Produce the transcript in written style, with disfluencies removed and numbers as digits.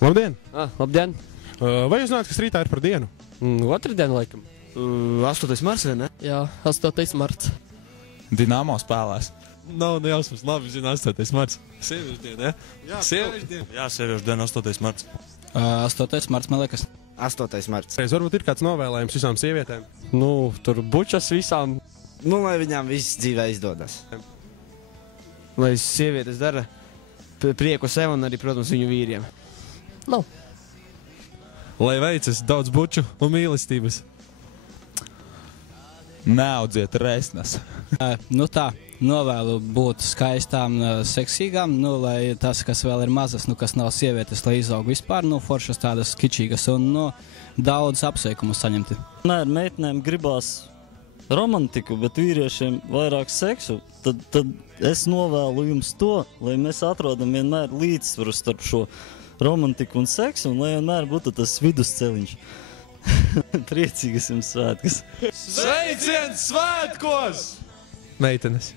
Labdien! Labdien! Vai jūs zināt, kas rītā ir par dienu? Otrdien, laikam. 8. marts, vai ne? Jā, 8. marts. Dinamo spēlēs. Nav nejausmas, labi zina 8. marts. Sieviešu diena, ja? Jā, Sieviešu diena. Jā, sieviešu diena 8. marts. 8. marts, man liekas. 8. marts. Varbūt ir kāds novēlējums visām sievietēm. Nu, tur bučas visām. Nu, lai viņām viss dzīvē izdodas. Lai sievietes dara prieku sev un arī, protams, viņu vīriem. Nav. Lai veicas daudz buču un mīlestības. Neaudziet resnes. Nu tā, novēlu būt skaistām, seksīgām, nu, lai tas, kas vēl ir mazas, nu, kas nav sievietes, lai izaug vispār, nu, foršas tādas kičīgas un, nu, daudz apsveikumu saņemti. Nē, meitenēm gribās romantiku, bet vīriešiem vairāk seksu, tad es novēlu jums to, lai mēs atrodam vienmēr līdzsvaru starp šo romantiku un seksu, un lai vienmēr būtu tas vidusceļš. Priecīgas jums svētkus! Sveiciens svētkos! Meitenes!